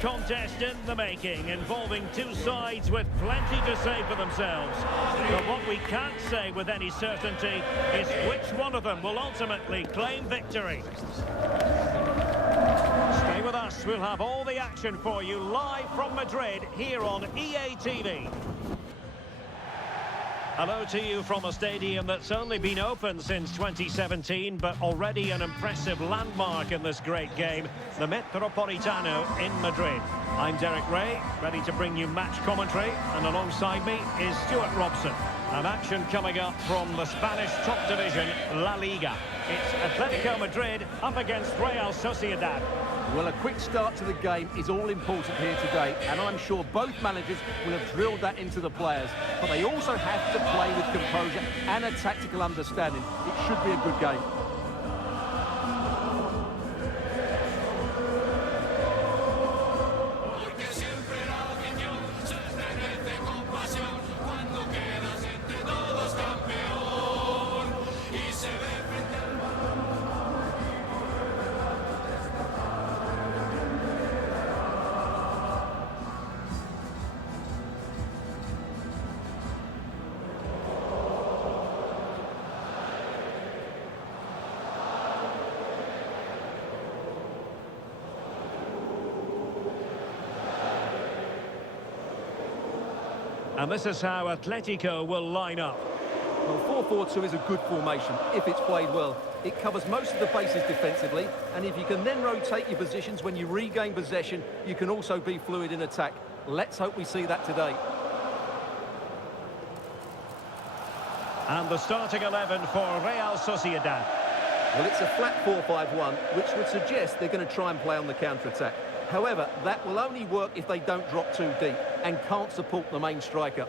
Contest in the making, involving two sides with plenty to say for themselves. But what we can't say with any certainty is which one of them will ultimately claim victory. Stay with us, we'll have all the action for you live from Madrid here on EA TV. Hello to you from a stadium that's only been open since 2017, but already an impressive landmark in this great game, the Metropolitano in Madrid. I'm Derek Ray, ready to bring you match commentary, and alongside me is Stuart Robson. An action coming up from the Spanish top division, La Liga. It's Atletico Madrid up against Real Sociedad. Well, a quick start to the game is all important here today, and I'm sure both managers will have drilled that into the players. But they also have to play with composure and a tactical understanding. It should be a good game. And this is how Atletico will line up. Well, 4-4-2 is a good formation if it's played well. It covers most of the bases defensively, and if you can then rotate your positions when you regain possession, you can also be fluid in attack. Let's hope we see that today. And the starting 11 for Real Sociedad. Well, it's a flat 4-5-1, which would suggest they're going to try and play on the counter-attack. However, that will only work if they don't drop too deep and can't support the main striker.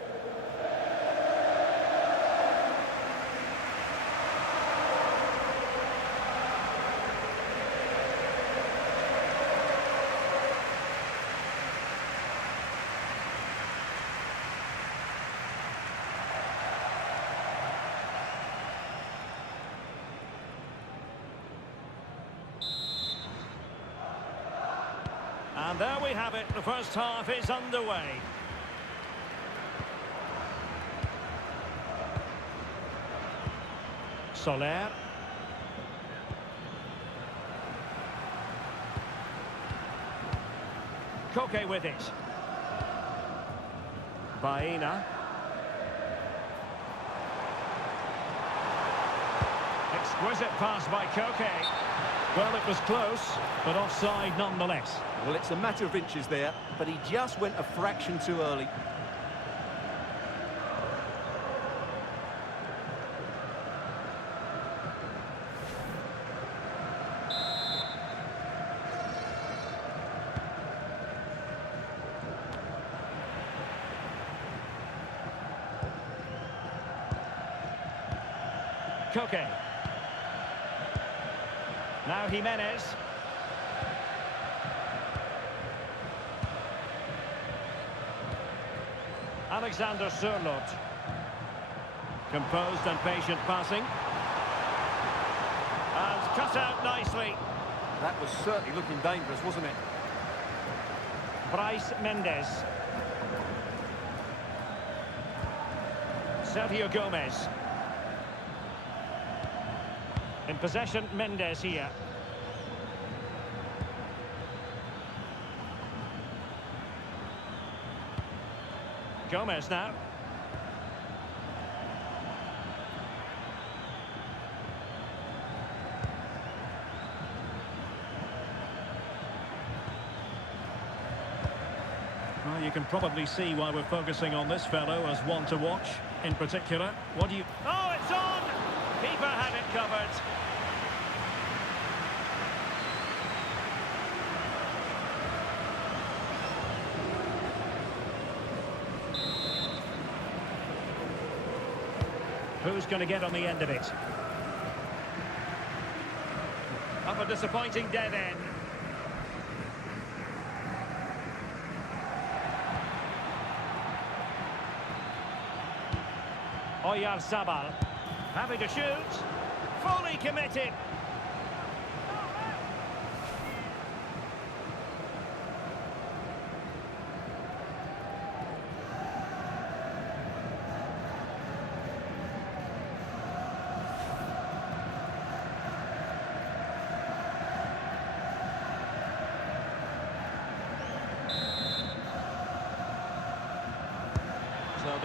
And there we have it, the first half is underway. Soler. Koke with it. Baena. Exquisite pass by Koke. Well, it was close, but offside nonetheless. Well, it's a matter of inches there, but he just went a fraction too early. Koke. Now Jimenez. Alexander Sørloth. Composed and patient passing. And cut out nicely. That was certainly looking dangerous, wasn't it? Bryce Mendes. Sergio Gomez. In possession, Mendes here. Gomez now. Well, you can probably see why we're focusing on this fellow as one to watch in particular. What do you... Oh, it's on! Keeper had it covered. Who's going to get on the end of it? Up a disappointing dead end. Oyarzabal. Having to shoot. Fully committed.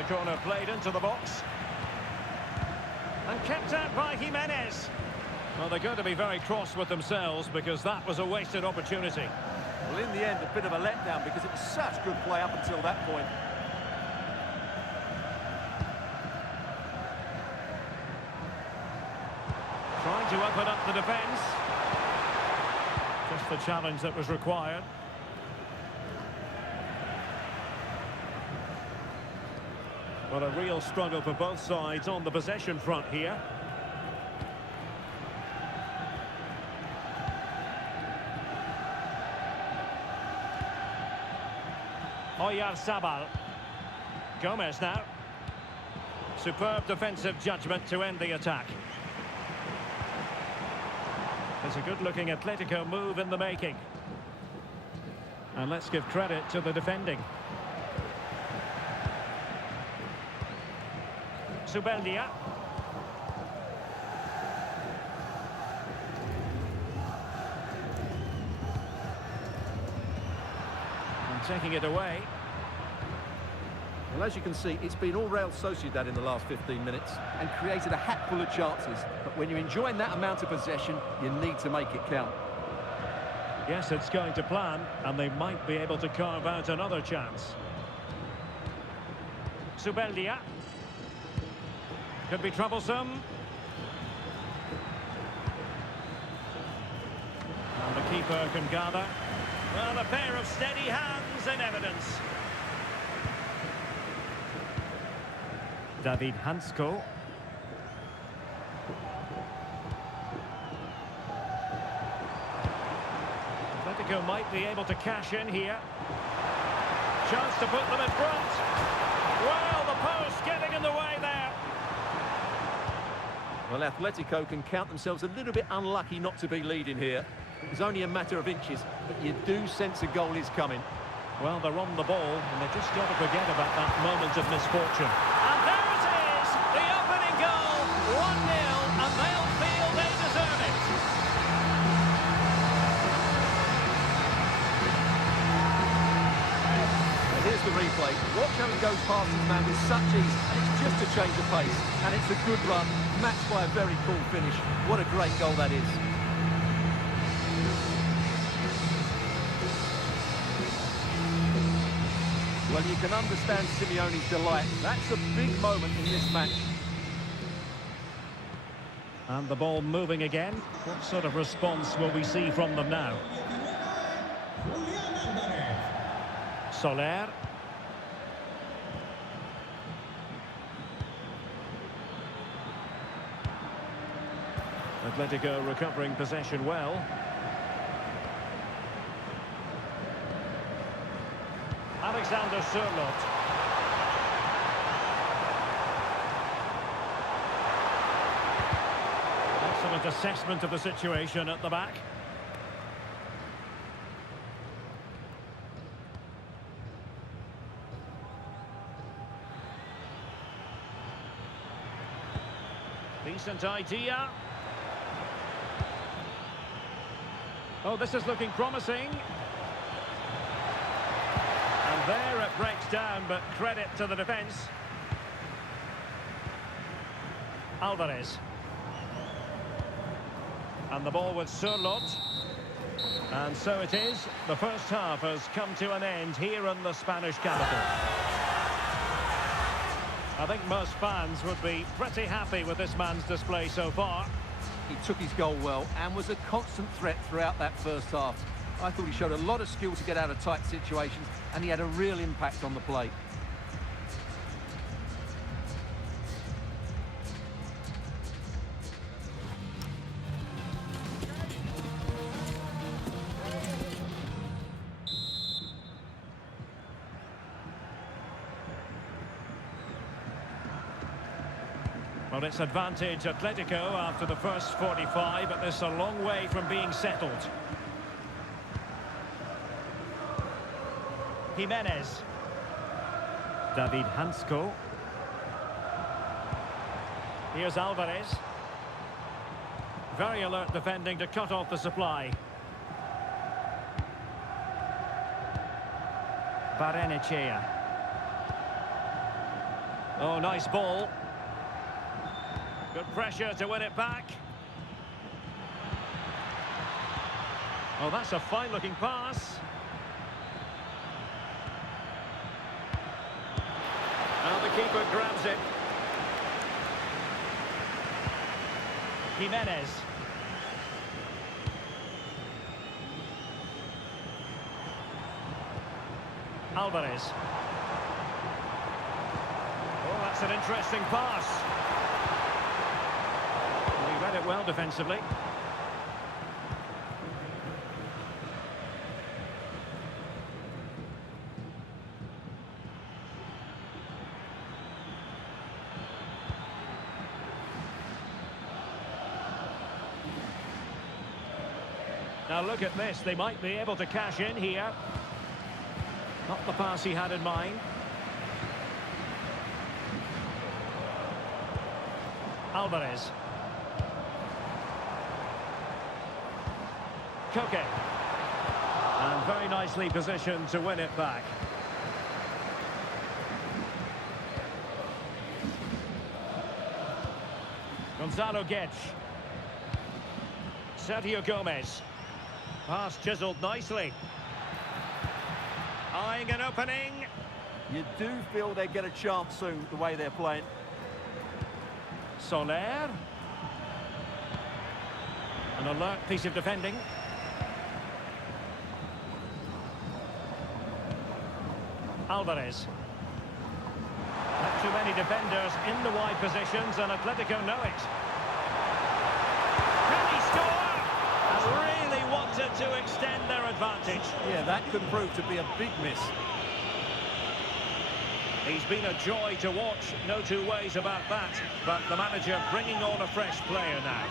The corner played into the box. And kept out by Jimenez. Well, they're going to be very cross with themselves because that was a wasted opportunity. Well, in the end, a bit of a letdown because it was such good play up until that point. Trying to open up the defence. Just the challenge that was required. Well, a real struggle for both sides on the possession front here. Oyarzabal. Gomez now. Superb defensive judgment to end the attack. It's a good-looking Atletico move in the making. And let's give credit to the defending. Zubeldia. And taking it away. Well, as you can see, it's been all Real Sociedad in the last 15 minutes and created a hatful of chances. But when you're enjoying that amount of possession, you need to make it count. Yes, it's going to plan, and they might be able to carve out another chance. Zubeldia. Could be troublesome. And the keeper can gather. Well, a pair of steady hands in evidence. David Hansko. Atletico might be able to cash in here. Chance to put them in front. Well, the post getting in the way there. Well, Atletico can count themselves a little bit unlucky not to be leading here. It was only a matter of inches, but you do sense a goal is coming. Well, they're on the ball, and they've just got to forget about that moment of misfortune. And there it is, the opening goal, 1-0, and they'll feel they deserve it. And here's the replay. Watch how he goes past his man with such ease, and it's just a change of pace. And it's a good run, matched by a very cool finish. What a great goal that is. Well, you can understand Simeone's delight. That's a big moment in this match. And the ball moving again. What sort of response will we see from them now? Soler. Atletico recovering possession well. Alexander Sørloth. Excellent assessment of the situation at the back. Decent idea. Oh, this is looking promising. And there it breaks down, but credit to the defence. Alvarez. And the ball with Sørloth. And so it is. The first half has come to an end here in the Spanish capital. I think most fans would be pretty happy with this man's display so far. He took his goal well and was a constant threat throughout that first half. I thought he showed a lot of skill to get out of tight situations, and he had a real impact on the play. Well, it's advantage Atletico after the first 45, but this is a long way from being settled. Jimenez. David Hansko. Here's Alvarez. Very alert defending to cut off the supply. Barrenechea. Oh, nice ball. Good pressure to win it back. Oh, that's a fine-looking pass. Now the keeper grabs it. Jimenez. Alvarez. Oh, that's an interesting pass. He read it well defensively. Now look at this, they might be able to cash in here. Not the pass he had in mind. Alvarez. Koke. And very nicely positioned to win it back. Gonzalo Guedes. Sergio Gomez. Pass chiseled nicely. Eyeing an opening. You do feel they get a chance soon, the way they're playing. Soler. An alert piece of defending. Alvarez. Not too many defenders in the wide positions, and Atletico know it. Can he score? And really wanted to extend their advantage. Yeah, that could prove to be a big miss. He's been a joy to watch, no two ways about that. But the manager bringing on a fresh player now.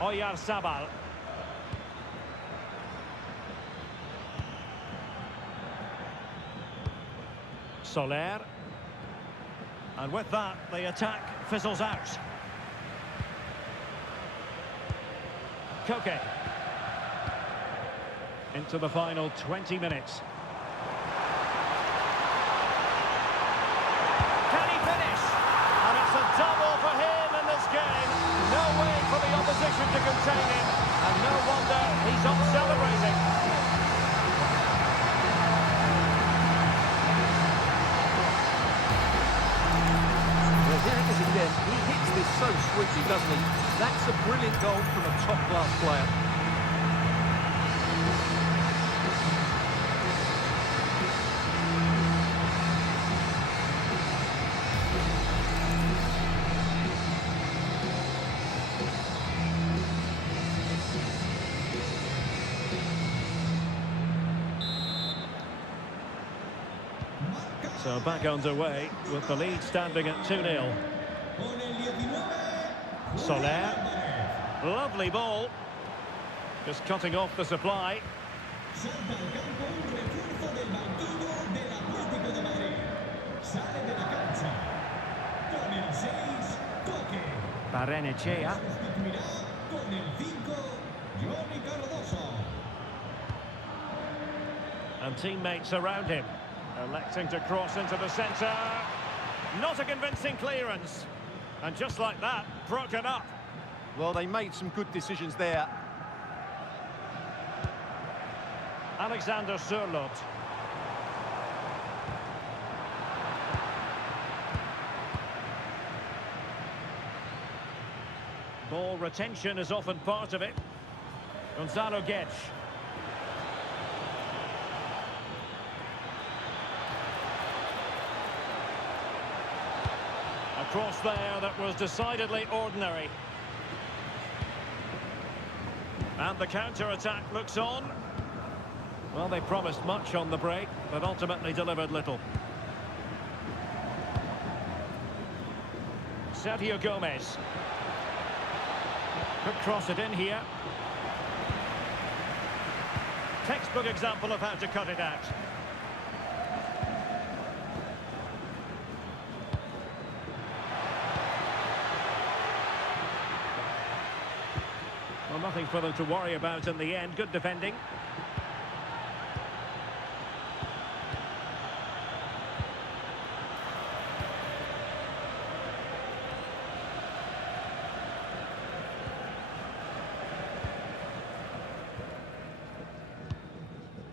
Oyarzabal. Soler. And with that, the attack fizzles out. Koke. Into the final 20 minutes. Can he finish? And it's a double for him in this game. No way for the opposition to contain him. And no wonder he's up celebrating. Here it is again. He hits this so sweetly, doesn't he? That's a brilliant goal from a top-class player. So back underway with the lead standing at 2-0. Soler. Lovely ball. Just cutting off the supply. Barrenechea. And teammates around him. Electing to cross into the centre. Not a convincing clearance. And just like that, broken up. Well, they made some good decisions there. Alexander Sørloth. Ball retention is often part of it. Gonzalo Guedes. A cross there that was decidedly ordinary. And the counter-attack looks on. Well, they promised much on the break, but ultimately delivered little. Sergio Gomez. Could cross it in here. Textbook example of how to cut it out. nothing for them to worry about in the end. Good defending.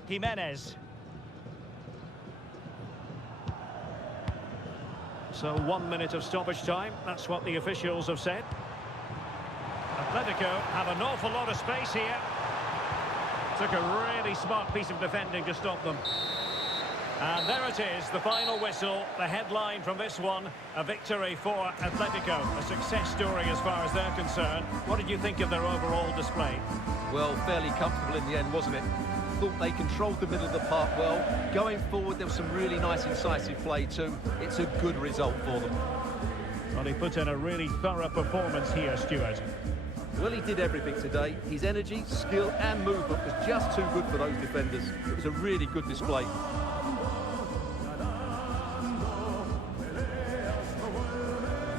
Jimenez. So 1 minute of stoppage time. That's what the officials have said. Atletico have an awful lot of space here. Took a really smart piece of defending to stop them. And there it is, the final whistle. The headline from this one, a victory for Atletico. A success story as far as they're concerned. What did you think of their overall display? Well, fairly comfortable in the end, wasn't it? Thought they controlled the middle of the park well. Going forward, there was some really nice incisive play too. It's a good result for them. Well, he put in a really thorough performance here, Stuart. Well, he did everything today. His energy, skill and movement was just too good for those defenders. It was a really good display.